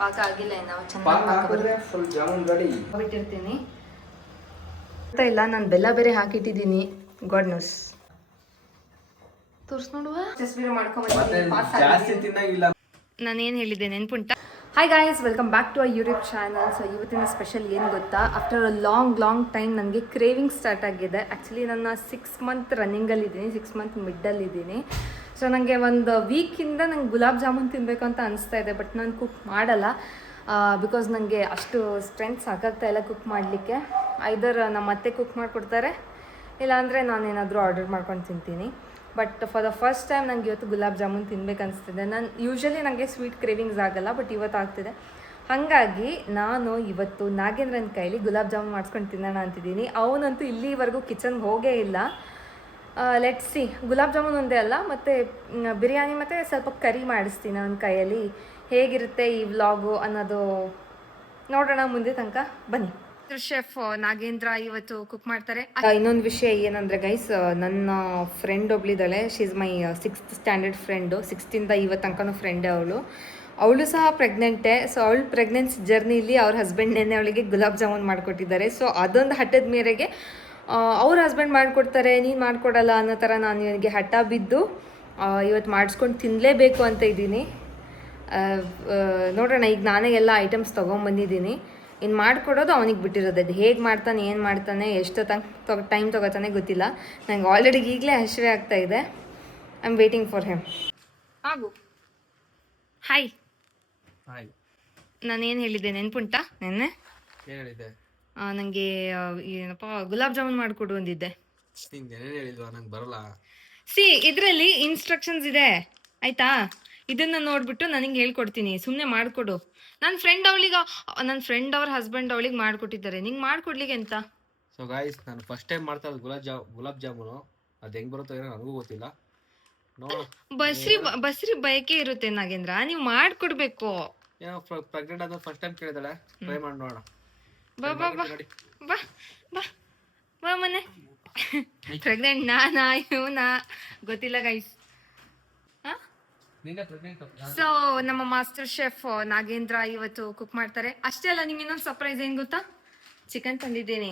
ಪಾಕ ಆಗಿಲ್ಲ ನಾವು ಚೆನ್ನಾಗಿ ಫುಲ್ ಜಾಮೂನ್ ರೆಡಿ ಬಿಟ್ಟಿರ್ತೀನಿ ಇಲ್ಲ. ನಾನು ಬೆಲ್ಲ ಬೇರೆ ಹಾಕಿಟ್ಟಿದ್ದೀನಿ. God knows. ತೋರ್ಸ್ ನೋಡುವ ಜಾಸ್ತಿ ತಿನ್ನಂಗಿಲ್ಲ. ನಾನೇನು ಹೇಳಿದ್ದೆ ನೆನ್ಪುಂಟ? Hi guys, welcome back to our YouTube channel. So ಇವತ್ತಿನ ಸ್ಪೆಷಲ್ ಏನು ಗೊತ್ತಾ, ಆಫ್ಟರ್ ಅ ಲಾಂಗ್ ಟೈಮ್ ನನಗೆ ಕ್ರೇವಿಂಗ್ ಸ್ಟಾರ್ಟ್ ಆಗಿದೆ. ಆ್ಯಕ್ಚುಲಿ ನನ್ನ 6 ಮಂತ್ ರನ್ನಿಂಗಲ್ಲಿದ್ದೀನಿ, 6 ಮಂತ್ ಮಿಡ್ಡಲ್ಲಿದ್ದೀನಿ. ಸೊ ನನಗೆ ಒಂದು ವೀಕಿಂದ ನಂಗೆ ಗುಲಾಬ್ ಜಾಮೂನ್ ತಿನ್ನಬೇಕು ಅಂತ ಅನಿಸ್ತಾ ಇದೆ. ಬಟ್ ನಾನು ಕುಕ್ ಮಾಡಲ್ಲ, ಬಿಕಾಸ್ ನನಗೆ ಅಷ್ಟು ಸ್ಟ್ರೆಂತ್ ಸಾಕಾಗ್ತಾ ಇಲ್ಲ ಕುಕ್ ಮಾಡಲಿಕ್ಕೆ. ಐದರ್ ನಮ್ಮ ಅತ್ತೆ ಕುಕ್ ಮಾಡಿಕೊಡ್ತಾರೆ, ಇಲ್ಲಾಂದರೆ ನಾನೇನಾದರೂ ಆರ್ಡರ್ ಮಾಡ್ಕೊಂಡು ತಿಂತೀನಿ. But for the first time ನನಗೆ ಇವತ್ತು ಗುಲಾಬ್ ಜಾಮೂನ್ ತಿನ್ಬೇಕು ಅನಿಸ್ತಿದೆ. ನಾನು ಯೂಶ್ವಲಿ ನನಗೆ ಸ್ವೀಟ್ ಕ್ರೇವಿಂಗ್ಸ್ ಆಗಲ್ಲ, ಬಟ್ ಇವತ್ತು ಆಗ್ತಿದೆ. ಹಾಗಾಗಿ ನಾನು ಇವತ್ತು ನಾಗೇಂದ್ರನ ಕೈಲಿ ಗುಲಾಬ್ ಜಾಮೂನ್ ಮಾಡಿಸ್ಕೊಂಡು ತಿನ್ನೋಣ ಅಂತಿದ್ದೀನಿ. ಅವನಂತೂ ಇಲ್ಲಿವರೆಗೂ ಕಿಚನ್ಗೆ ಹೋಗೇ ಇಲ್ಲ. Let's see. ಗುಲಾಬ್ ಜಾಮೂನ್ ಒಂದೇ ಅಲ್ಲ, ಮತ್ತು ಬಿರಿಯಾನಿ ಮತ್ತು ಸ್ವಲ್ಪ ಕರಿ ಮಾಡಿಸ್ತೀನಿ ಅವನ ಕೈಯಲ್ಲಿ. ಹೇಗಿರುತ್ತೆ ಈ ವ್ಲಾಗು ಅನ್ನೋದು ನೋಡೋಣ ಮುಂದೆ ತನಕ. ಬನ್ನಿ. ಶೆಫ್ ನಾಗೇಂದ್ರ ಇವತ್ತು ಕುಕ್ ಮಾಡ್ತಾರೆ. ಇನ್ನೊಂದು ವಿಷಯ ಏನಂದರೆ ಗೈಸ್, ನನ್ನ ಫ್ರೆಂಡ್ ಒಬ್ಳಿದ್ದಾಳೆ. She is my 6th standard friend. 6th ಇವತ್ತು ತನಕನೂ ಫ್ರೆಂಡೇ ಅವಳು ಸಹ ಪ್ರೆಗ್ನೆಂಟೇ. ಸೊ ಅವಳು ಪ್ರೆಗ್ನೆನ್ಸಿ ಜರ್ನಿಲಿ ಅವ್ರ ಹಸ್ಬೆಂಡ್ನೇ ಅವಳಿಗೆ ಗುಲಾಬ್ ಜಾಮೂನ್ ಮಾಡಿಕೊಟ್ಟಿದ್ದಾರೆ. ಸೊ ಅದೊಂದು ಹಠದ ಮೇರೆಗೆ ಅವ್ರ ಹಸ್ಬೆಂಡ್ ಮಾಡಿಕೊಡ್ತಾರೆ, ನೀನು ಮಾಡಿಕೊಡಲ್ಲ ಅನ್ನೋ ಥರ ನಾನು ಇವನಿಗೆ ಹಠ ಬಿದ್ದು ಇವತ್ತು ಮಾಡಿಸ್ಕೊಂಡು ತಿನ್ನಲೇಬೇಕು ಅಂತ ಇದ್ದೀನಿ. ನೋಡೋಣ, ಈಗ ನಾನೇ ಎಲ್ಲ ಐಟಮ್ಸ್ ತೊಗೊಂಬಂದಿದ್ದೀನಿ. ಇನ್ನು ಮಾಡಿಕೊಡೋದು ಅವನಿಗೆ ಬಿಟ್ಟಿರೋದು. ಅದು ಹೇಗೆ ಮಾಡ್ತಾನೆ, ಏನು ಮಾಡ್ತಾನೆ, ಎಷ್ಟು ಟೈಮ್ ತೊಗೋತಾನೆ ಗೊತ್ತಿಲ್ಲ. ನಂಗೆ ಆಲ್ರೆಡಿ ಈಗಲೇ ಹಸಿವೆ ಆಗ್ತಾಯಿದೆ. I am waiting for him. ಆಗು. ಹಾಯ್. ಹಾಯ್. ನಾನೇನು ಹೇಳಿದ್ದೆ ನೆನ್ಪುಂಟ ನೆನ್ನೆ? ಹೇಳಿದ್ದೆ ನನಗೆ ಏನಪ್ಪ ಗುಲಾಬ್ ಜಾಮೂನ್ ಮಾಡಿಕೊಡು ಅಂದಿದ್ದೆ. ನಂಗೆ ಬರಲ್ಲ. ಸಿ, ಇದರಲ್ಲಿ ಇನ್ಸ್ಟ್ರಕ್ಷನ್ಸ್ ಇದೆ ಆಯಿತಾ? ಇದನ್ನು ನೋಡಿಬಿಟ್ಟು ನನಗೆ ಹೇಳ್ಕೊಡ್ತೀನಿ. ಸುಮ್ಮನೆ ಮಾಡಿಕೊಡು. ನನ್ನ ಫ್ರೆಂಡ್ ಅವ್ರ ಹಸ್ಬೆಂಡ್ ಅವಳಿಗೆ ಮಾಡಿಕೊಟ್ಟಿದ್ದಾರೆ, ನಿಂಗೆ ಮಾಡಿಕೊಡ್ಲಿಕ್ಕೆ ಅಂತ. ಸೊ ಗಾಯ್ಸ್, ನಾನು ಫಸ್ಟ್ ಟೈಮ್ ಮಾಡ್ತಾ ಇರೋದು ಗುಲಾಬ್ ಜಾಮೂನು. ಅದು ಹೆಂಗೆ ಬರುತ್ತೋ ಏನೋ ನನಗೂ ಗೊತ್ತಿಲ್ಲ. ಬಸ್ರಿ ಬಯಕೆ ಇರುತ್ತೆ ನಾಗೇಂದ್ರ, ನೀವು ಮಾಡಿಕೊಡ್ಬೇಕು. ಏನೋ ಪ್ರೆಗ್ನೆಂಟ್ ಆದ ಫಸ್ಟ್ ಟೈಮ್ ಕೇಳಿದಾಳೆ, ಟ್ರೈ ಮಾಡಿ ನೋಡೋಣ. ಬಾ ಬಾ ಬಾ ಬಾ ಬಾ ಬಾ ಮನೆ. ಪ್ರೆಗ್ನೆಂಟ್ ನಾನಾ ಇವನಾ ಗೊತ್ತಿಲ್ಲ ಗೈಸ್. ಸೊ ನಮ್ಮ ಮಾಸ್ಟರ್ ಶೆಫ್ ನಾಗೇಂದ್ರ ಇವತ್ತು ಕುಕ್ ಮಾಡ್ತಾರೆ. ಅಷ್ಟೇ ಅಲ್ಲ, ನಿಮ್ಗೆ ಇನ್ನೊಂದು ಸರ್ಪ್ರೈಸ್ ಏನು ಗೊತ್ತಾ? ಚಿಕನ್ ತಂದಿದ್ದೀನಿ.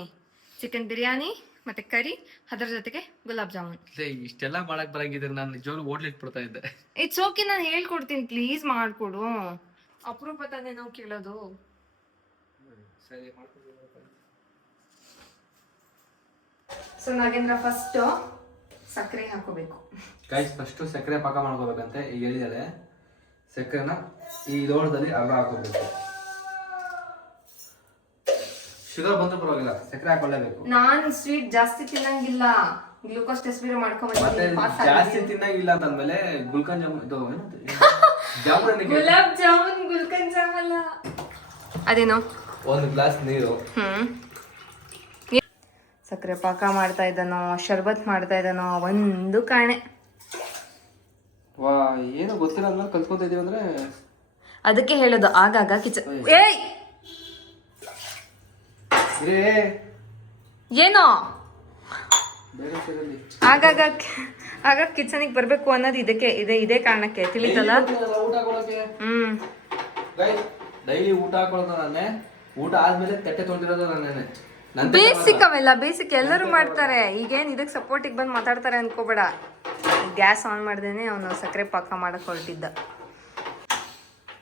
ಚಿಕನ್ ಬಿರಿಯಾನಿ ಮತ್ತೆ ಕರಿ, ಅದರ ಜೊತೆಗೆ ಗುಲಾಬ್ ಜಾಮೂನ್. ಇಷ್ಟೆಲ್ಲ ಮಾಡಕ್ ಬರಂಗಿದ್ರೆ ನಾನು ನಿಜವಾಗ್ಲೂ ಓಡ್ಲಿಟ್ಬಿಡ್ತಾ ಇದ್ದೆ. ಇಟ್ಸ್ ಓಕೆ, ನಾನು ಹೇಳ್ಕೊಡ್ತೀನಿ, ಪ್ಲೀಸ್ ಮಾಡ್ಕೊಡು. ಅಪರೂಪ ತಾನೇ ನಾವು ಕೇಳೋದು. ಸರಿ, ಸೊ ನಾಗೇಂದ್ರ ಫಸ್ಟ್ ಸಕ್ಕರೆ ಹಾಕೋಬೇಕು. ಗೈಸ್, ಫಸ್ಟ್ ಸಕ್ಕರೆ ಪಾಕ ಮಾಡ್ಕೋಬೇಕಂತೆ ಈಗ ಹೇಳಿದಾಳೆ. ಸಕ್ಕರೆನ ಈ ಲೋಟದಲ್ಲಿ ಅರ್ಧ ಹಾಕೋಬೇಕು. ಶುಗರ್ ಬಂದ್ರೂ ಪರವಾಗಿಲ್ಲ, ಸಕ್ಕರೆ ಹಾಕೊಳ್ಳೇಬೇಕು. ನಾನು ಸ್ವೀಟ್ ಜಾಸ್ತಿ ತಿನ್ನಂಗಿಲ್ಲ, ಗ್ಲೂಕೋಸ್ ಟೆಸ್ಟ್ ಬೇರೆ ಮಾಡ್ಕೊಂಡ್ಬಂದಿದ್ದೀನಿ. ಜಾಸ್ತಿ ತಿನ್ನಂಗಿಲ್ಲ ಅಂತಂದ್ಮೇಲೆ ಗುಲ್ಕನ್ ಜಾಮೂನ್ ಇದು ಗುಲಾಬ್ ಜಾಮೂನ್ ಗುಲ್ಕನ್ ಜಾಮೂನ್ ಅದೇನೋ 1 ಗ್ಲಾಸ್ ನೀರು. ಸಕ್ಕರೆ ಪಾಕ ಮಾಡ್ತಾ ಇದ್ದಾನೋ, ಶರ್ಬತ್ ಮಾಡ್ತಾ ಇದ್ದಾನೋ, ಒಂದು ಕಾಣೆ. ವಾ, ಏನೋ ಗೊತ್ತಿಲ್ಲ ಅಂದ್ಮೇಲೆ ಕಲ್ತ್ಕೊತಾ ಇದೀವಿ ಅಂದ್ರೆ ಅದಕ್ಕೆ ಹೇಳೋದು ಆಗಾಗ ಕಿಚನ್. ಏಯ್ ಏನೋ ಆಗಾಗ ಕಿಚನಿಗೆ ಬರಬೇಕು ಅನ್ನೋದು ಇದಕ್ಕೆ ಇದೇ ಕಾರಣಕ್ಕೆ, ತಿಳಿತಲ್ಲ? ಡೈಲಿ ಊಟ ಹಾಕೊಳ್ಳೋದು ನಾನೇ, ಊಟ ಆದ್ಮೇಲೆ ತಟ್ಟೆ ತೊಳೆದಿರೋದು ನಾನೇನೆ. ಬೇಸಿಕ್ ಅವೆಲ್ಲ ಬೇಸಿಕ್ ಎಲ್ಲರೂ ಮಾಡ್ತಾರೆ. ಈಗೇನು ಇದಕ್ಕೆ ಸಪೋರ್ಟಿಗೆ ಬಂದು ಮಾತಾಡ್ತಾರೆ ಅನ್ಕೋಬೇಡ. ಗ್ಯಾಸ್ ಆನ್ ಮಾಡ್ದೇನೆ ಅವನು ಸಕ್ಕರೆ ಪಾಕ ಮಾಡಕ್ಕೆ ಹೊರಟಿದ್ದ.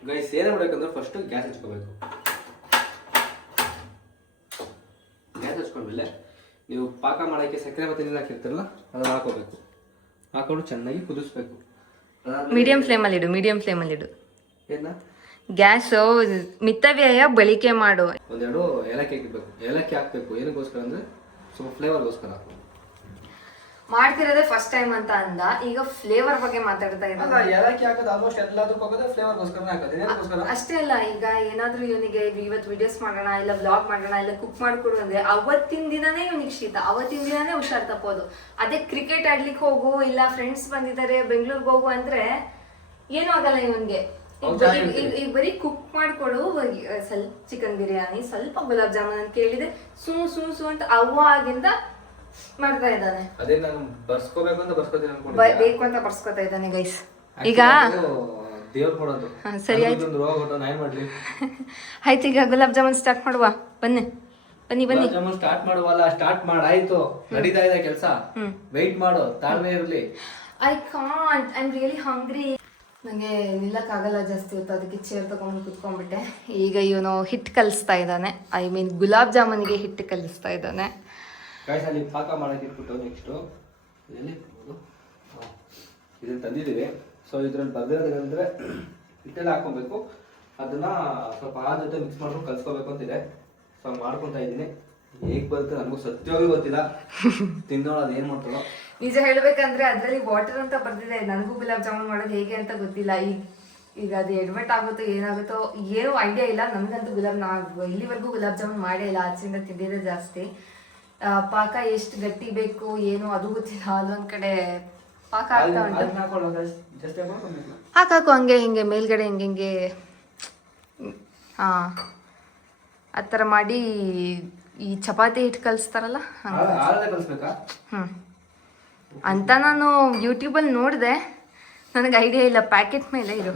ಗೈಸ್, ಏನೇ ಮಾಡಬೇಕಂದ್ರೆ ಫಸ್ಟ್ ಗ್ಯಾಸ್ ಹಚ್ಕೋಬೇಕು. ಗ್ಯಾಸ್ ಹಚ್ಕೊಂಡ್ಮೇಲೆ ನೀವು ಪಾಕ ಮಾಡೋಕ್ಕೆ ಸಕ್ಕರೆ ಮತ್ತೆ ನೀರು ಹಾಕಿರ್ತೀರಲ್ಲ, ಅದನ್ನು ಹಾಕೋಬೇಕು. ಹಾಕೊಂಡು ಚೆನ್ನಾಗಿ ಕುದಿಸ್ಬೇಕು. ಮೀಡಿಯಂ ಫ್ಲೇಮಲ್ಲಿ ಇಡು. ಏನ ಗ್ಯಾಸು ಮಿತವ್ಯಯ ಬಳಕೆ ಮಾಡು. ಒಂದೆರಡು ಏಲಕ್ಕಿ ಹಾಕಬೇಕು. ಏಲಕ್ಕಿ ಹಾಕಬೇಕು ಏನಕ್ಕೋಸ್ಕರ ಅಂದರೆ ಸ್ವಲ್ಪ ಫ್ಲೇವರ್ಗೋಸ್ಕರ. ಮಾಡ್ತಿರೋದೇ ಫಸ್ಟ್ ಟೈಮ್ ಅಂತ ಅಂದ, ಈಗ ಫ್ಲೇವರ್ ಬಗ್ಗೆ ಮಾತಾಡ್ತಾ ಇದ್ದ. ಏಲಕ್ಕಿ ಹಾಕೋದು ಆಲ್ಮೋಸ್ಟ್ ಎಲ್ಲದಕ್ಕೂ ಹೋಗೋದು ಫ್ಲೇವರ್ಗೋಸ್ಕರ ಹಾಕೋದು. ಅಷ್ಟೇ ಅಲ್ಲ, ಈಗ ಏನಾದ್ರೂ ಇವನಿಗೆ ಇವತ್ತು ವಿಡಿಯೋಸ್ ಮಾಡೋಣ, ಇಲ್ಲ ವ್ಲಾಗ್ ಮಾಡೋಣ, ಇಲ್ಲ ಕುಕ್ ಮಾಡ್ಕೊಡು ಅಂದ್ರೆ ಅವತ್ತಿನ ದಿನನೇ ಇವನಿಗೆ ಶೀತ, ಅವತ್ತಿನ ದಿನನೇ ಹುಷಾರ್ ತಪ್ಪೋದು. ಅದೇ ಕ್ರಿಕೆಟ್ ಆಡ್ಲಿಕ್ಕೆ ಹೋಗು, ಇಲ್ಲ ಫ್ರೆಂಡ್ಸ್ ಬಂದಿದ್ದಾರೆ ಬೆಂಗಳೂರಿಗೆ ಹೋಗು ಅಂದ್ರೆ ಏನೂ ಆಗಲ್ಲ ಇವನ್ಗೆ. ಈಗ ಬರೀ ಕುಕ್ ಮಾಡ್ಕೊಡು, ಸ್ವಲ್ಪ ಚಿಕನ್ ಬಿರಿಯಾನಿ, ಸ್ವಲ್ಪ ಗುಲಾಬ್ ಜಾಮೂನ್ ಅಂತ ಕೇಳಿದ್ರೆ ಸೂ ಅಂತ ಆಗಿಂದ ಮಾಡ್ತಾ ಇದ್ದಾನೆ. ಅದೇ ನಾನು ಬರ್ಸ್ಕೋಬೇಕು ಅಂತ ಬರ್ಸ್ಕೋತೀನಿ ಅನ್ಕೊಂಡು ಬೇಕು ಅಂತ ಬರ್ಸ್ಕೊತಾ ಇದ್ದಾನೆ ಗೈಸ್. ಈಗ ದೇವ್ರು ಕೊಡೋದು. ಸರಿ ಆಯ್ತು. ಒಂದು ರೋಗ ಕೊಟ್ಟು ನಾನು ಮಾಡ್ಲಿ. ಆಯ್ತು, ಈಗ ಗುಲಾಬ್ ಜಾಮೂನ್ ಸ್ಟಾರ್ಟ್ ಮಾಡುವ. ಬನ್ನಿ ಬನ್ನಿ ಬನ್ನಿ. ಗುಲಾಬ್ ಜಾಮೂನ್ ಸ್ಟಾರ್ಟ್ ಮಾಡುವಲ್ಲ, ಸ್ಟಾರ್ಟ್ ಮಾಡಾಯ್ತು. ನಡೀತಾ ಇದೆ ಕೆಲಸ. ವೆಯ್ಟ್ ಮಾಡು, ತಾಳ್ಮೆ ಇರಲಿ. I can't, I am really hungry. ನನಗೆ ನಿಲ್ಲಕ್ಕಾಗಲ್ಲ ಜಾಸ್ತಿ ಹೊತ್ತು, ಅದಕ್ಕೆ ಚೇರ್ ತಗೊಂಡು ಕುತ್ಕೊಂಡ್ಬಿಟ್ಟೆ. ಈಗ ಇವನು ಹಿಟ್ಟು ಕಲಿಸ್ತಾ ಇದ್ದಾನೆ, ಐ ಮೀನ್ ಗುಲಾಬ್ ಜಾಮೂನಿಗೆ ಹಿಟ್ಟು ಕಲಿಸ್ತಾ ಇದ್ದಾನೆ. ಗಾಯ್ಸ್ ಅಲ್ಲಿ ಪಾಕ ಮಾಡಕ್ಕೆ ಇಟ್ಬಿಟ್ಟು ನೆಕ್ಸ್ಟು ಇದನ್ನು ತಂದಿದ್ದೀವಿ. ಸೊ ಇದ್ರಲ್ಲಿ ಬರ್ದಿರೋದೇನೆಂದರೆ ಹಿಟ್ಟೆಲ್ಲ ಹಾಕೊಬೇಕು, ಅದನ್ನ ಸ್ವಲ್ಪ ಹಾಲು ಜೊತೆ ಮಿಕ್ಸ್ ಮಾಡ್ಕೊಂಡು ಕಲ್ಸ್ಕೋಬೇಕು ಅಂತಿದೆ. ಸೊ ಮಾಡ್ಕೊತಾ ಇದ್ದೀನಿ. ಹೇಗೆ ಬರುತ್ತೆ ನನಗೂ ಸತ್ಯವಾಗಿ ಗೊತ್ತಿಲ್ಲ, ತಿನ್ನೋಳು ಅದು ಏನು ಮಾಡ್ತಾರೋ. ನಿಜ ಹೇಳ್ಬೇಕಂದ್ರೆ ಅದರಲ್ಲಿ ವಾಟರ್ ಅಂತ ಬರ್ದಿದೆ. ನನಗೂ ಗುಲಾಬ್ ಜಾಮೂನ್ ಮಾಡೋದು ಹೇಗೆ ಅಂತ ಗೊತ್ತಿಲ್ಲ. ಈಗ ಅದು ಎಡ್ಮೆಟ್ ಆಗುತ್ತೋ ಏನಾಗುತ್ತೋ ಏನೂ ಐಡಿಯಾ ಇಲ್ಲ. ನನಗಂತೂ ಇಲ್ಲಿವರೆಗೂ ಗುಲಾಬ್ ಜಾಮೂನ್ ಮಾಡೇ ಇಲ್ಲ, ಆಚೆಯಿಂದ ತಿಂದಿದೆ ಜಾಸ್ತಿ. ಪಾಕ ಎಷ್ಟು ಗಟ್ಟಿ ಬೇಕು ಏನು ಅದು ಗೊತ್ತಿಲ್ಲ. ಅಲ್ಲೊಂದ್ ಕಡೆ ಪಾಕ ಆಗ್ತಾ ಉಂಟು. ಹಾಕಾಕು ಹಂಗೆ ಹಿಂಗೆ ಮೇಲ್ಗಡೆ ಹಿಂಗೆ ಹಾಂ ಆ ಥರ ಮಾಡಿ ಈ ಚಪಾತಿ ಹಿಟ್ಟು ಕಲಿಸ್ತಾರಲ್ಲ ಅಂತ ನಾನು ಯೂಟ್ಯೂಬಲ್ಲಿ ನೋಡಿದೆ. ನನಗೆ ಐಡಿಯಾ ಇಲ್ಲ ಪ್ಯಾಕೆಟ್ ಮೇಲೆ ಇರೋ.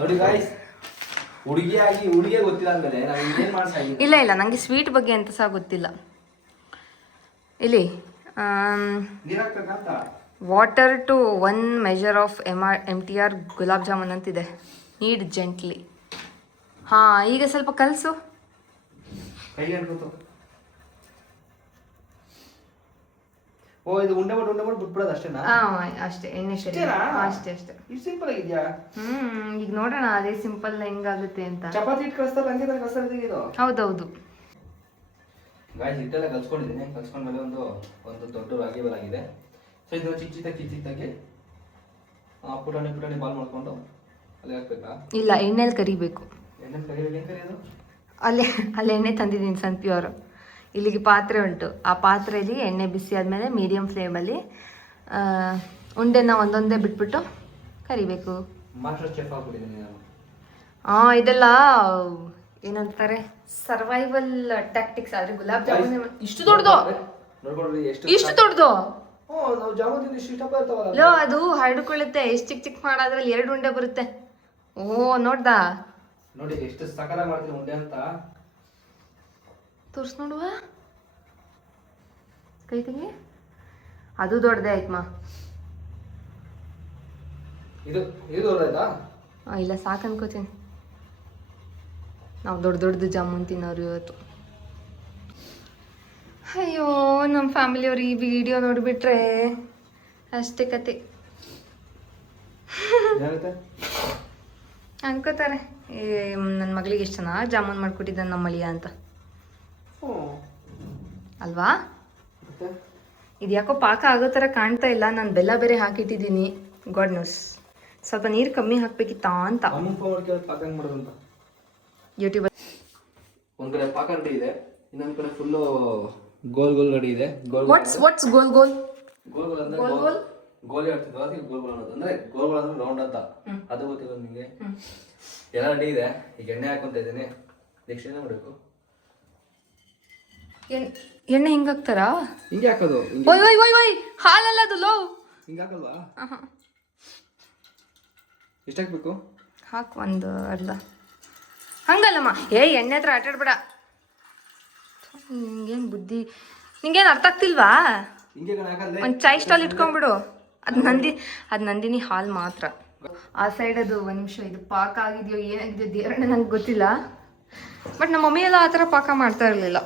ಇಲ್ಲ ಇಲ್ಲ, ನನಗೆ ಸ್ವೀಟ್ ಬಗ್ಗೆ ಅಂತ ಸಹ ಗೊತ್ತಿಲ್ಲ. ಇಲ್ಲಿ water to 1 measure of MTR gulab jamun ಅಂತಿದೆ. Need gently. ಹಾಂ, ಈಗ ಸ್ವಲ್ಪ ಕಲಸು. ಇದು ಉಂಡೆ ಮಾಡಿ ಬಿಟ್ಬಿಡೋದು ಅಷ್ಟೇನಾ? ಅಷ್ಟೇ, ಎಣ್ಣೆ ಸರಿ ಅಷ್ಟೇ. ಇದು ಸಿಂಪಲ್ ಆಗಿದ್ಯಾ? ಈಗ ನೋಡೋಣ ಅದೇ ಸಿಂಪಲ್ ಹೆಂಗಾಗುತ್ತೆ ಅಂತ. ಚಪಾತಿ ಹಿಟ್ಟು ಕಳಿಸ್ತಾರೆ ಹಂಗೆ ತಾನೆ ಕಳಿಸ್ತಾರೆ ಇದು? ಹೌದೌದು. ಗಾಯ್ಸ್ ಹಿಟ್ಟೆಲ್ಲ ಕಲ್ಸ್ಕೊಂಡಿದ್ದೀನಿ. ಕಲ್ಸ್ಕೊಂಡ್ಮೇಲೆ ಒಂದು ದೊಡ್ಡ ರಾಗಿ ಬಲ್ ಆಗಿದೆ. ಸೊ ಇದನ್ನ ಚಿಕ್ಕ ಪುಟಾಣಿ ಬಾಲ್ ಮಾಡ್ಕೊಂಡು ಅಲ್ಲಿ ಹಾಕ್ಬೇಕಾ? ಇಲ್ಲ, ಎಣ್ಣೆಲಿ ಕರಿಬೇಕು. ಎಣ್ಣೆ ಕರಿಬೇಕು. ಹೆಂಗೆ ಕರಿಯೋದು? ಅಲ್ಲಿ ಎಣ್ಣೆ ತಂದಿದ್ದೀನಿ ಸನ್ಪ್ಯೂರ್. ಇಲ್ಲಿಗೆ ಪಾತ್ರೆ ಉಂಟು. ಆ ಪಾತ್ರೆಯಲ್ಲಿ ಎಣ್ಣೆ ಬಿಸಿ ಆದಮೇಲೆ ಮೀಡಿಯಂ ಫ್ಲೇಮಲ್ಲಿ ಉಂಡೆನ ಒಂದೊಂದೇ ಬಿಟ್ಬಿಟ್ಟು ಕರಿಬೇಕು. ಮಾಸ್ಟರ್ ಚೆಫ್ ಆಗ್ಬಿಟ್ಟಿದ್ದೀನಿ ನಾನು. ಇದೆಲ್ಲ ಏನಂತಾರೆ, ಸರ್ವೈವಲ್ ಟ್ಯಾಕ್ಟಿಕ್ಸ್. ಆದ್ರೆ ಗುಲಾಬ್ ಜಾಮೂನ್ ಇಷ್ಟು ದೊಡ್ಡದು, ಇಷ್ಟು ದೊಡ್ಡದು. ನಾವು ಜಾಮೂನ್ ತಿಂದು ಇಷ್ಟ ಬರ್ತಾವಲ್ಲ. ಲೋ, ಅದು ಹರಡ್ಕೊಳ್ಳುತ್ತೆ. ಎಷ್ಟು ಚಿಕ್ಕ ಮಾಡಾದ್ರಲ್ಲಿ 2 ಉಂಡೆ ಬರುತ್ತೆ. ನೋಡ್ದಾ? ನೋಡಿ ಎಷ್ಟು ಸಕಲ ಮಾಡ್ತೀನಿ ಉಂಡೆ ಅಂತ. ತೋರ್ಸ್ ನೋಡುವ ಕೈ ತೆಗಿ. ಅದು ದೊಡ್ಡದೇ ಆಯ್ತಮ್ಮ. ಇದು ದೊಡ್ಡದಾಯ್ತಾ? ಇಲ್ಲ, ಸಾಕು ಅನ್ಕೋತೀನಿ. ನಾವು ದೊಡ್ಡದು ಜಾಮೂನ್ ತಿನ್ನೋರು ಇವತ್ತು. ಅಯ್ಯೋ, ನಮ್ಮ ಫ್ಯಾಮಿಲಿಯವ್ರು ಈ ವಿಡಿಯೋ ನೋಡಿಬಿಟ್ರೆ ಅಷ್ಟೇ ಕತೆ. ಅನ್ಕೋತಾರೆ ನನ್ನ ಮಗಳಿಗೆ ಎಷ್ಟು ಚೆನ್ನಾಗಿ ಜಾಮೂನ್ ಮಾಡ್ಕೊಟ್ಟಿದ್ದಾನೆ ನಮ್ಮ ಅಳಿಯ ಅಂತ ಅಲ್ವಾ? ಇದು ಯಾಕೋ ಪಾಕ ಆಗೋ ಥರ ಕಾಣ್ತಾ ಇಲ್ಲ. ನಾನು ಬೆಲ್ಲ ಬೇರೆ ಹಾಕಿಟ್ಟಿದ್ದೀನಿ. God news. ಸ್ವಲ್ಪ ನೀರು ಕಮ್ಮಿ ಹಾಕ್ಬೇಕಿತ್ತಾ ಅಂತ ಯೂಟ್ಯೂಬ್. ಒಂದ್ ಕಡೆ ಪಾಕ ರೆಡಿ ಇದೆ, ಇನ್ನೊಂದ್ ಕಡೆ ಫುಲ್ಲು ಗೋಲ್ ರೆಡಿ ಇದೆ. ವಾಟ್ಸ್ ಗೋಲ್ ಅಂದ್ರೆ ಗೋಲಿ ಆಡ್ತಿದ್ವ, ಅದಕ್ಕೆ ಗೋಲ್ ಅನ್ನೋದು. ಅಂದ್ರೆ ಗೋಲ್ ಅಂದ್ರೆ ರೌಂಡ್ ಅಂತ, ಅದು ಗೊತ್ತಿಲ್ಲ ನಿಮಗೆ. ಎಲ್ಲ ರೆಡಿ ಇದೆ. ಈಗ ಎಣ್ಣೆ ಹಾಕೊಂತ ಇದ್ದೀನಿ. ನೆಕ್ಸ್ಟ್ ಏನೇ ಮಾಡಬೇಕು? ಎಣ್ಣೆ ಹಿಂಗೆ ಹಾಕ್ತಾರಾ? ಹಿಂಗೆ ಹಾಕೋದು. ಓಯ್ ಹಾಲಲ್ಲ ಅದು. ಲೋ, ಹಿಂಗೆ ಹಾಕಲ್ವಾ? ಎಷ್ಟು ಹಾಕ್ಬೇಕು? ಹಾಕು, ಒಂದು ಅರ್ಧ. ಹಂಗಲ್ಲಮ್ಮ, ಎಣ್ಣೆ ಹತ್ರ ಆಟಾಡ್ಬೇಡ. ನಿಂಗೇನು ಬುದ್ಧಿ, ನಿಂಗೇನು ಅರ್ಥ ಆಗ್ತಿಲ್ವಾ? ಒಂದು ಚಾಯ್ ಸ್ಟಾಲ್ ಇಟ್ಕೊಂಡ್ಬಿಡು. ಅದು ನಂದಿನಿ ಹಾಲ್ ಮಾತ್ರ. ಆ ಸೈಡ್ ಅದು 1 ನಿಮಿಷ. ಇದು ಪಾಕ ಆಗಿದೆಯೋ ಏನಾಗಿದೆಯೋ ದೇವರೇ ನಂಗೆ ಗೊತ್ತಿಲ್ಲ. ಬಟ್ ನಮ್ಮ ಮಮ್ಮಿ ಎಲ್ಲ ಆ ಥರ ಪಾಕ ಮಾಡ್ತಾ ಇರಲಿಲ್ಲ.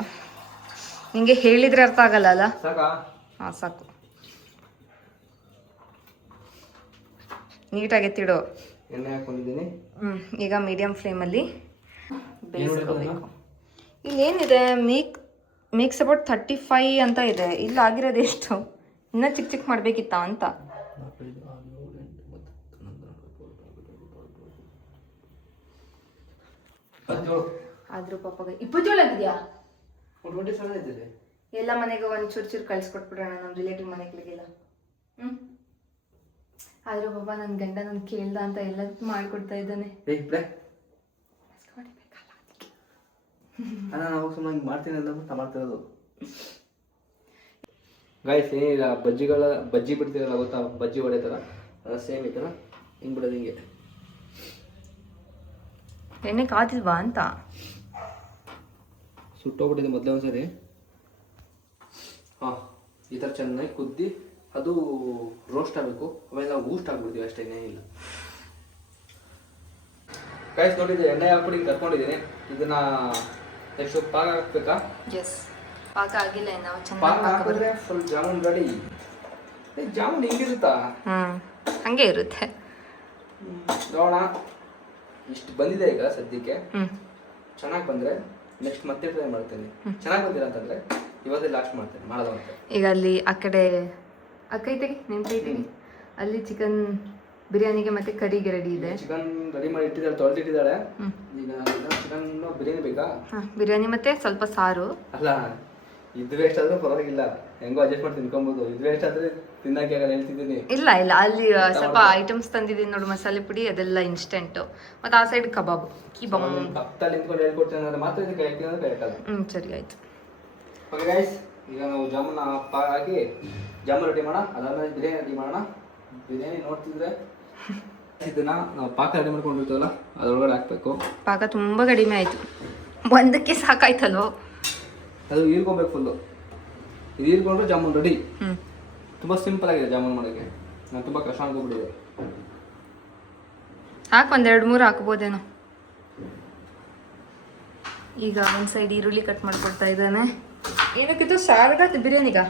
ನಿಂಗೆ ಹೇಳಿದ್ರೆ ಅರ್ಥ ಆಗಲ್ಲ ಅಲ್ಲ? ಹಾಂ, ಸಾಕು. ನೀಟಾಗಿ ಎತ್ತಿಡು. ಎಣ್ಣೆ ಹಾಕೊಂಡಿದ್ದೀನಿ. ಈಗ ಮೀಡಿಯಂ ಫ್ಲೇಮಲ್ಲಿ ಬೇಯಿಸ್ಕೋಬೇಕು. ಇಲ್ಲೇನಿದೆ, ಮೇಕ್ಸ್ ಅಬೌಟ್ 35 ಅಂತ ಇದೆ. ಇಲ್ಲಿ ಆಗಿರೋದು ಎಷ್ಟು? ಇನ್ನೂ ಚಿಕ್ಕ ಮಾಡಬೇಕಿತ್ತಾ ಅಂತ. ಆದ್ರೂ ಪಾಪ 27 ಆಗಿದೆಯಾ? ಎಲ್ಲ ಮನೆಗೆ ಒಂದು ಚೂರು ಕಳ್ಸಿಕೊಟ್ಬಿಡೋಣ, ನಮ್ಮ ರಿಲೇಟಿವ್ ಮನೆಗಳಿಗೆಲ್ಲ. ಆದ್ರೂ ಪಾಪ ನನ್ನ ಗಂಡ ನಾನು ಕೇಳ್ದ ಅಂತ ಎಲ್ಲ ಮಾಡ್ಕೊಡ್ತಾ ಇದ್ದಾನೆ. ಮಾಡ್ತೀನಿ ಅಂತ ಮಾಡ್ತಿರೋದು. ಗಾಯ್ಸ್, ಏನಿಲ್ಲ, ಬಜ್ಜಿ ಬಿಡ್ತೀರಲ್ಲ ಗೊತ್ತಾ, ಬಜ್ಜಿ ಹೊಡೆ ಥರ ಸೇಮ್ ಈ ಥರ ಹಿಂಗೆ ಬಿಡೋದು. ಹಿಂಗೆ ಎಣ್ಣೆ ಕಾದಿಲ್ವಾ ಅಂತ. ಸುಟ್ಟೋಗ್ಬಿಟ್ಟಿದೆ ಮೊದಲೇ ಒಂದ್ಸರಿ. ಹಾಂ, ಈ ಥರ ಚೆನ್ನಾಗಿ ಕುದ್ದಿ ಅದು ರೋಸ್ಟ್ ಆಗಬೇಕು. ಆಮೇಲೆ ನಾವು ಊಸ್ಟ್ ಆಗ್ಬಿಡ್ತೀವಿ ಅಷ್ಟೇ, ಏನಿಲ್ಲ. ಕಾಯ್ಸ್ ನೋಡಿದ್ದೆ, ಎಣ್ಣೆ ಹಾಕ್ಬಿಟ್ಟು ಹಿಂಗೆ ಕರ್ಕೊಂಡಿದ್ದೀನಿ. ಇದನ್ನ ಎಷ್ಟು ಪಾಕ ಹಾಕ್ಬೇಕಾ? ಎಸ್, ಪಾಕ ಆಗಿಲ್ಲ ನಾವು ಪಾಕ ಚೆನ್ನಾಗಿ ಹಾಕಿದ್ರೆ ಫುಲ್ ಜಾಮೂನ್ ರೆಡಿ. ಜಾಮೂನ್ ಹಿಂಗಿರುತ್ತಾ? ಹಂಗೆ ಇರುತ್ತೆ. ನೋಡೋಣ. ಇಷ್ಟು ಬಂದಿದೆ ಈಗ ಸದ್ಯಕ್ಕೆ. ಹ್ಞೂ, ಚೆನ್ನಾಗಿ ಬಂದರೆ ನೆಕ್ಸ್ಟ್ ಮತ್ತೆ ಟ್ರೈ ಮಾಡ್ತೀನಿ. ಚೆನ್ನಾಗಿ ಬಂದಿಲ್ಲ ಅಂತಂದರೆ ಇವತ್ತೇ ಲಾಸ್ಟ್ ಮಾಡ್ತೀನಿ, ಮಾಡೋದು ಅಂತ. ಈಗ ಅಲ್ಲಿ ಆ ಕಡೆ ಕೈ ತೆಗಿ, ನಿಮ್ಮ ಕೈ ತೆಗಿ. ಅಲ್ಲಿ ಚಿಕನ್ ಬಿರಿಯಾನಿಗೆ ಮತ್ತೆ ಕರಿಗೆ ರೆಡಿ ಇದೆ. ಚಿಕನ್ ರೆಡಿ ಮಾಡಿ ಇಟ್ಟಿದ್ದಾಳೆ, ತೊಳೆದಿಟ್ಟಿದ್ದಾಳೆ. ಈಗ ಚಿಕನ್ ಬಿರಿಯಾನಿ ಬೇಕಾ? ಹಾಂ, ಬಿರಿಯಾನಿ ಮತ್ತೆ ಸ್ವಲ್ಪ ಸಾರು. ಅಲ್ಲ, ಇದು ವೇಸ್ಟ್ ಆದ್ರೂ ಪರವಾಗಿಲ್ಲ, ಹೆಂಗೋ ಅಡ್ಜಸ್ಟ್ ಮಾಡಿ ತಿನ್ಕೊಬೋದು. ಇದು ವೇಸ್ಟ್ ಆದ್ರೆ ತಿನ್ನಕ್ಕೆ ಆಗಲ್ಲ, ಹೇಳ್ತಿದ್ದೀನಿ. ಇಲ್ಲ ಇಲ್ಲ, ಅಲ್ಲಿ ಸ್ವಲ್ಪ ಐಟಮ್ಸ್ ತಂದಿದ್ದೀನಿ ನೋಡು, ಮಸಾಲೆ ಪುಡಿ ಅದೆಲ್ಲ ಇನ್ಸ್ಟೆಂಟು. ಮತ್ತು ಆ ಸೈಡ್ ಕಬಾಬ್ ಕೀಬಾಬ್. ಪಕ್ಕದಲ್ಲಿ ನಿಂತ್ಕೊಂಡು ಹೇಳ್ಕೊಡ್ತೀನಿ ಅಂದ್ರೆ ಮಾತ್ರ ಇದಕ್ಕೆ ಕರೆಕ್ಟಲ್ಲ. ಸರಿ ಆಯಿತು. ಓಕೆ ಗೈಸ್, ಈಗ ನಾವು ಜಾಮೂನ್ ಹಾಕಿ ಜಾಮೂನ್ ರೆಡಿ ಮಾಡೋಣ. ಅದಾದ್ಮೇಲೆ ಬಿರಿಯಾನಿ ರೆಡಿ ಮಾಡೋಣ. ಬಿರಿಯಾನಿ ನೋಡ್ತಿದ್ರೆ ಇದನ್ನ ನಾವು ಪಾಕ ರೆಡಿ ಮಾಡ್ಕೊಂಡಿರ್ತೀವಲ್ಲ ಅದ್ರೊಳಗಡೆ ಹಾಕ್ಬೇಕು. ಪಾಕ ತುಂಬ ಕಡಿಮೆ ಆಯಿತು, ಒಂದಕ್ಕೆ ಸಾಕಾಯ್ತಲ್ವೋ? ಅದು ಹೀರ್ಕೊಬೇಕು ಫುಲ್ಲು. ಇದು ಹೀರ್ಕೊಂಡ್ರೆ ಜಾಮೂನ್ ರೆಡಿ. ತುಂಬ ಸಿಂಪಲ್ ಆಗಿದೆ ಜಾಮೂನ್ ಮಾಡೋಕ್ಕೆ. ನಾನು ತುಂಬ ಕಷ್ಟ ಅನ್ಕೋಬಿಟ್ಟಿದೆ. ಹಾಕಿ ಒಂದು 2-3 ಹಾಕ್ಬೋದೇನೋ. ಈಗ ಒಂದು ಸೈಡ್ ಈರುಳ್ಳಿ ಕಟ್ ಮಾಡ್ಕೊಡ್ತಾ ಇದ್ದಾನೆ. ಏನಕ್ಕಿತ್ತು, ಸಾರ್ಗ ಬಿರಿಯಾನಿಗ?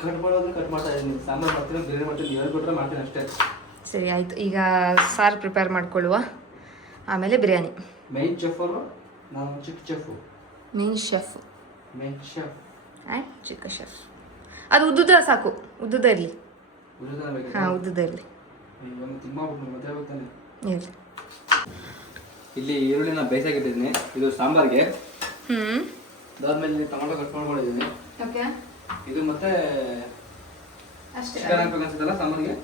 ಕಟ್ ಮಾಡೋದ್ರೆ ಕಟ್ ಮಾಡ್ತಾ ಇದ್ದೀನಿ. ಸಾಂಬಾರು ಮಾಡ್ತೀನಿ, ಬಿರಿಯಾನಿ ಮಾಡ್ತೀನಿ, ಹೇಳ್ಕೊಟ್ರೆ ಮಾಡ್ತೀನಿ ಅಷ್ಟೇ. ಸರಿ ಆಯಿತು. ಈಗ ಸಾರು ಪ್ರಿಪೇರ್ ಮಾಡ್ಕೊಳ್ಳುವ, ಆಮೇಲೆ ಬಿರಿಯಾನಿ. ಮೈನ್ ಚೆಫ್ ಅವರು, ನಾನು ಚಿಕ್ಕ chef. Main chef main chef and ಚಿಕ್ಕ ಶೆಫ್. ಅದು ಉದ್ದುದ ಸಾಕು, ಉದ್ದುದ ಇರಲಿ. ಹಾಂ, ಉದ್ದುದ ಇರಲಿ. ಇರಲಿ. ಇಲ್ಲಿ ಈರುಳ್ಳಿನ ಬೇಯಿಸಾಕಿಟ್ಟಿದ್ದೀನಿ, ಇದು ಸಾಂಬಾರಿಗೆ. ಹ್ಞೂ, ಅದಾದ್ಮೇಲೆ ಟೊಮೊಟೊ ಕಟ್ ಮಾಡ್ಕೊಂಡಿದ್ದೀನಿ. ಓಕೆ. ಇದು ಮತ್ತೆ ಅಷ್ಟೇ. ಚಿಕನ್ ಹಾಕ್ಬೇಕು ಅನ್ಸುತ್ತಲ್ಲ ಸಾಂಬಾರಿಗೆ.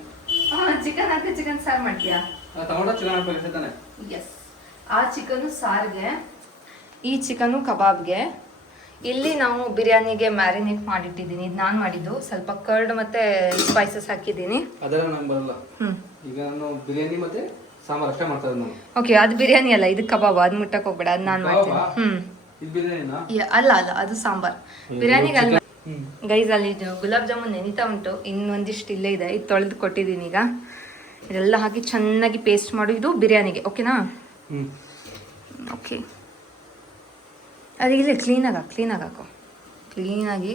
ಹಾಂ, ಚಿಕನ್ ಹಾಕಿ ಚಿಕನ್ ಸಾರು ಮಾಡ್ತೀಯಾ? ಟೊಮೊಟೊ ಚಿಕನ್ ಹಾಕ್ಬೇಕು ಅನ್ಸುತ್ತಾನೆ. ಎಸ್, ಆ ಚಿಕನು ಸಾರಿಗೆ, ಈ ಚಿಕನು ಕಬಾಬ್ಗೆ. ಇಲ್ಲಿ ನಾವು ಬಿರಿಯಾನಿಗೆ ಮ್ಯಾರಿನೇಟ್ ಮಾಡಿಟ್ಟಿದ್ದೀನಿ. ಇದು ನಾನು ಮಾಡಿದ್ದು. ಸ್ವಲ್ಪ ಕರ್ಡ್ ಮತ್ತು ಸ್ಪೈಸಸ್ ಹಾಕಿದ್ದೀನಿ. ಅದೆಲ್ಲ ನಂಗೆ ಬರಲ್ಲ. ಹ್ಞೂ, ಈಗ ನಾನು ಬಿರಿಯಾನಿ ಮತ್ತೆ ಸಾಂಬಾರು ಅಷ್ಟೇ ಮಾಡ್ತಾ ಇದ್ದೀನಿ ನಾನು. ಓಕೆ. ಅದು ಬಿರಿಯಾನಿ ಅಲ್ಲ, ಇದು ಕಬಾಬ್. ಅದು ಮುಟ್ಟಕ್ಕೆ ಹೋಗ್ಬೇಡ, ಅದು ನಾನು ಮಾಡ್ತೀನಿ. ಇದು ಬಿರಿಯಾನಿನಾ? ಅಲ್ಲ ಅಲ್ಲ, ಅದು ಸಾಂಬಾರ್. ಬಿರಿಯಾನಿಗೆ ಅಲ್ಲ ಗೈಸ್. ಅಲ್ಲಿ ಗುಲಾಬ್ ಜಾಮೂನ್ ನೆನೀತಾ ಉಂಟು, ಇನ್ನೊಂದಿಷ್ಟು ಇಲ್ಲೇ ಇದೆ. ಇದು ತೊಳೆದು ಕೊಟ್ಟಿದ್ದೀನಿ. ಈಗ ಇದೆಲ್ಲ ಹಾಕಿ ಚೆನ್ನಾಗಿ ಪೇಸ್ಟ್ ಮಾಡು. ಇದು ಬಿರಿಯಾನಿಗೆ, ಓಕೆನಾ? ಓಕೆ. ಅದು ಇಲ್ಲಿ ಕ್ಲೀನಾಗಿ ಹಾಕು, ಕ್ಲೀನಾಗಿ.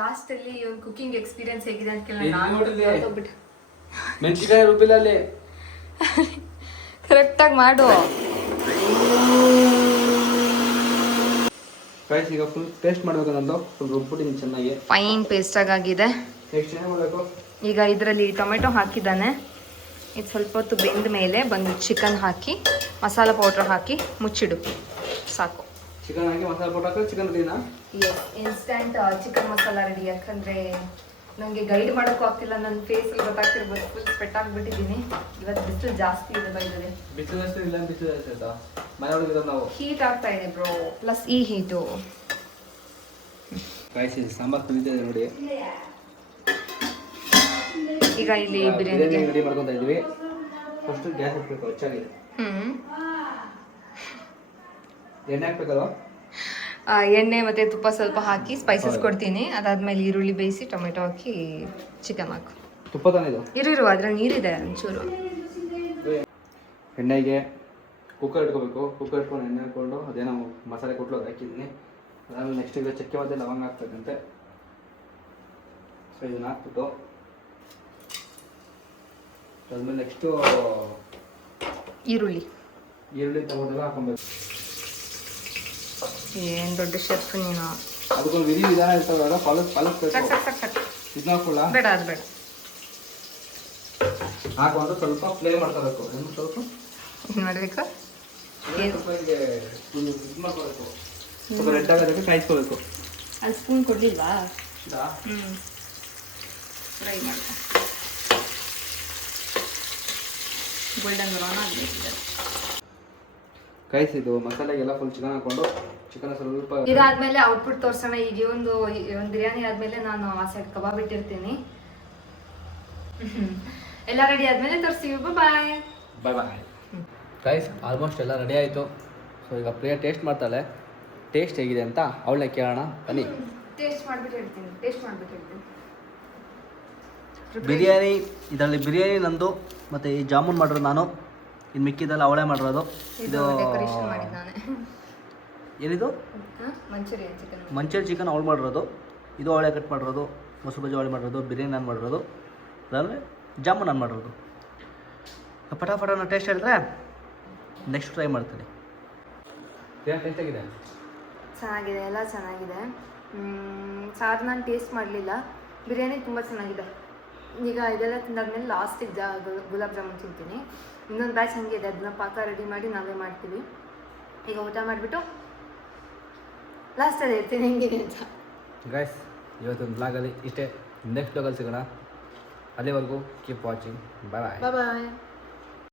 ಲಾಸ್ಟಲ್ಲಿ ಕುಕಿಂಗ್ ಎಕ್ಸ್ಪೀರಿಯನ್ಸ್ ಹೇಗಿದೆ ಅಂತ ಕೇಳೋಣ. ಮೆಣಸಿನಕಾಯಿ ರುಬ್ಬಿಲ್ಲ ಅಲ್ಲಿ. ಕರೆಕ್ಟಾಗಿ ಮಾಡು. ಗೈಸ್, ಈಗ ಫುಲ್ ಪೇಸ್ಟ್ ಮಾಡಬೇಕು. ನಂದು ಫುಲ್ ರುಬ್ಬಿಟ್ಟಿದ್ದೀನಿ ಚೆನ್ನಾಗಿ, ಫೈನ್ ಪೇಸ್ಟ್ ಆಗಿದೆ. ಪೇಸ್ಟ್ ಏನೇ ಮಾಡಬೇಕು. ಈಗ ಇದರಲ್ಲಿ ಟೊಮೆಟೊ ಹಾಕಿದ್ದಾನೆ. ಇದು ಸ್ವಲ್ಪ ಹೊತ್ತು ಬೆಂದ ಮೇಲೆ ಬಂದು ಚಿಕನ್ ಹಾಕಿ ಮಸಾಲ ಪೌಡ್ರ್ ಹಾಕಿ ಮುಚ್ಚಿಡು, ಸಾಕು. ಚಿಕನ್ ಹಾಕಿ ಮಸಾಲ ಪೌಡರ್ ಹಾಕಿ ಚಿಕನ್ ರೆಡಿನಾ? Yes, instant chicken masala ready. ಯಾಕಂದರೆ ನನಗೆ ಗೈಡ್ ಮಾಡೋಕ್ಕೂ ಆಗ್ತಿಲ್ಲ, ನನ್ನ ಫೇಸಲ್ಲಿ ಗೊತ್ತಾಗ್ತಿರ್ಬೋದು. Full sweat ಆಗಿಬಿಟ್ಟಿದ್ದೀನಿ. ಇವತ್ತು ಬಿಸಿಲು ಜಾಸ್ತಿ ಇದೆ. ಬೈದರೆ ಬಿಸಿಲು ಅಷ್ಟೇ ಇಲ್ಲ, ಬಿಸಿಲು ಜಾಸ್ತಿ ಆಯ್ತಾ? ಮನೆ ಒಳಗಿರೋ ನಾವು ಹೀಟ್ ಆಗ್ತಾ ಇದೆ ಬ್ರೋ, ಪ್ಲಸ್ ಈ ಹೀಟು. ಗೈಸ್, ಇದು ಸಾಂಬಾರು ಕುದಿತಾ ಇದೆ ನೋಡಿ. ಈಗ ಇಲ್ಲಿ ಬಿರಿಯಾನಿ ರೆಡಿ ಮಾಡ್ಕೊತಾ ಇದ್ವಿ. ಫಸ್ಟ್ ಗ್ಯಾಸ್ ಹಾಕ್ಬೇಕು, ಹೆಚ್ಚಾಗಿದೆ. ಎಣ್ಣೆ ಹಾಕ್ಬೇಕಲ್ವಾ? ಎಣ್ಣೆ ಮತ್ತು ತುಪ್ಪ ಸ್ವಲ್ಪ ಹಾಕಿ ಸ್ಪೈಸಸ್ ಕೊಡ್ತೀನಿ. ಅದಾದ್ಮೇಲೆ ಈರುಳ್ಳಿ ಬೇಯಿಸಿ ಟೊಮೆಟೊ ಹಾಕಿ ಚಿಕನ್ ಹಾಕು. ತುಪ್ಪ ತಾನಿದು ಇರು, ಅದ್ರಲ್ಲಿ ನೀರಿದೆ ಒಂಚೂರು. ಎಣ್ಣೆಗೆ ಕುಕ್ಕರ್ ಇಟ್ಕೋಬೇಕು. ಕುಕ್ಕರ್ ಇಟ್ಕೊಂಡು ಎಣ್ಣೆ ಹಾಕ್ಕೊಂಡು ಅದೇನೋ ಮಸಾಲೆ ಕೊಟ್ಟು ಅದು ಹಾಕಿದ್ದೀನಿ. ಅದಾದ್ಮೇಲೆ ನೆಕ್ಸ್ಟ್ ಈಗ ಚಕ್ಕೆ ಮತ್ತು ಲವಂಗ ಹಾಕ್ಬೇಕಂತೆ. ಸೊ ಇದನ್ನ ಹಾಕ್ಬಿಟ್ಟು ಅದಾದ್ಮೇಲೆ ನೆಕ್ಸ್ಟು ಈರುಳ್ಳಿ ಟೊಮೊಟೊ ಹಾಕೊಬೇಕು. ಏನು ದೊಡ್ಡ ಶೆಫ್ ನೀನು. ಅದಕ್ಕೊಂದು ವಿಧಾನ ಇರ್ತಾವಲ್ಲ, ಪಾಲಿಸ್ಬೇಕು. ಇದನ್ನ ಹಾಕೊಳ್ಳ ಬೇಡ, ಅದು ಬೇಡ. ಹಾಕೊಂಡು ಸ್ವಲ್ಪ ಫ್ರೈ ಮಾಡ್ಕೋಬೇಕು. ಸ್ವಲ್ಪ ಏನು ಮಾಡಬೇಕು? ಇದು ಮಾಡ್ಕೋಬೇಕು. ಸ್ವಲ್ಪ ರೆಡ್ ಆಗೋದಕ್ಕೆ ಕಾಯಿಸ್ಕೋಬೇಕು. ಅಲ್ಲಿ ಸ್ಪೂನ್ ಕೊಡಲಿಲ್ವಾ? ಫ್ರೈ ಮಾಡ್ಕೊ. ಗೋಲ್ಡನ್ ಬ್ರೌನ್ ಆಗಬೇಕು. ಕಾಯಿಸಿದ್ದು ಮಸಾಲೆಗೆಲ್ಲ ಫುಲ್ ಚಿಕನ್ ಹಾಕೊಂಡು ಚಿಕನ್ ಸ್ವಲ್ಪ ಇದಾದ್ಮೇಲೆ ಔಟ್ಪುಟ್ ತೋರ್ಸೋಣ. ಈಗ ಒಂದು ಬಿರಿಯಾನಿ ಆದ್ಮೇಲೆ ನಾನು ಆ ಸೈಡ್ ಕಬಾಬ್ ಇಟ್ಟಿರ್ತೀನಿ. ಎಲ್ಲ ರೆಡಿ ಆದ್ಮೇಲೆ ತೋರಿಸ್ತೀವಿ. ಬಾಯ್ ಬಾಯ್ ಬಾಯ್. ಗೈಸ್ ಆಲ್ಮೋಸ್ಟ್ ಎಲ್ಲ ರೆಡಿ ಆಯಿತು. ಸೊ ಈಗ ಪ್ರಿಯಾ ಟೇಸ್ಟ್ ಮಾಡ್ತಾಳೆ. ಟೇಸ್ಟ್ ಹೇಗಿದೆ ಅಂತ ಅವಳನ್ನ ಕೇಳೋಣ ಬನ್ನಿ. ಟೇಸ್ಟ್ ಮಾಡ್ಬಿಟ್ಟು ಹೇಳ್ತೀನಿ. ಬಿರಿಯಾನಿ, ಇದರಲ್ಲಿ ಬಿರಿಯಾನಿ ನಂದು, ಮತ್ತು ಈ ಜಾಮೂನ್ ಮಾಡಿರೋದು ನಾನು, ಇನ್ನು ಮಿಕ್ಕಿದೆಲ್ಲ ಅವಳೇ ಮಾಡಿರೋದು. ಇದು ಡೆಕೋರೇಷನ್ ಮಾಡಿದ್ದು ನಾನೇ. ಏನಿದು ಮಂಚೂರಿಯನ್ ಚಿಕನ್ ಅವಳು ಮಾಡಿರೋದು. ಇದು ಅವಳೇ ಕಟ್ ಮಾಡಿರೋದು. ಮೊಸರು ಬಜ್ಜಿ ಅವಳೆ ಮಾಡಿರೋದು. ಬಿರಿಯಾನಿ ನಾನು ಮಾಡಿರೋದು. ಅದಾದಮೇಲೆ ಜಾಮೂನ್ ನಾನು ಮಾಡಿರೋದು. ಫಟಾಫಟನ ಟೇಸ್ಟ್ ಹೇಳಿದ್ರೆ ನೆಕ್ಸ್ಟ್ ಟ್ರೈ ಮಾಡ್ತೀನಿ. ಟೇಸ್ಟ್ ಆಗಿದೆ? ಚೆನ್ನಾಗಿದೆ, ಎಲ್ಲ ಚೆನ್ನಾಗಿದೆ. ಸಾರು ನಾನು ಟೇಸ್ಟ್ ಮಾಡಲಿಲ್ಲ. ಬಿರಿಯಾನಿ ತುಂಬ ಚೆನ್ನಾಗಿದೆ. ಈಗ ಇದೆಲ್ಲ ತಿಂದಾದ್ಮೇಲೆ ಲಾಸ್ಟಿಗೆ ಗುಲಾಬ್ ಜಾಮೂನ್ ತಿಂತೀನಿ. ಇನ್ನೊಂದು ಬ್ಯಾಚ್ ಹಂಗೆ ಇದೆ, ಅದನ್ನ ಪಾಕ ರೆಡಿ ಮಾಡಿ ನಾವೇ ಮಾಡ್ತೀವಿ. ಈಗ ಊಟ ಮಾಡಿಬಿಟ್ಟು ಲಾಸ್ಟಲ್ಲಿ ಇರ್ತೀನಿ ಹೆಂಗಿದೆ ಅಂತ. ಗೈಸ್ ಇವತ್ತೊಂದು ಬ್ಲಾಗಲ್ಲಿ ಇಷ್ಟೇ. ನೆಕ್ಸ್ಟ್ ಬ್ಲಾಗಲ್ಲಿ ಸಿಗೋಣ. ಅಲ್ಲಿವರೆಗೂ ಕೀಪ್ ವಾಚಿಂಗ್. ಬಾಯ್ ಬಾಯ್. ಬಾಯ್.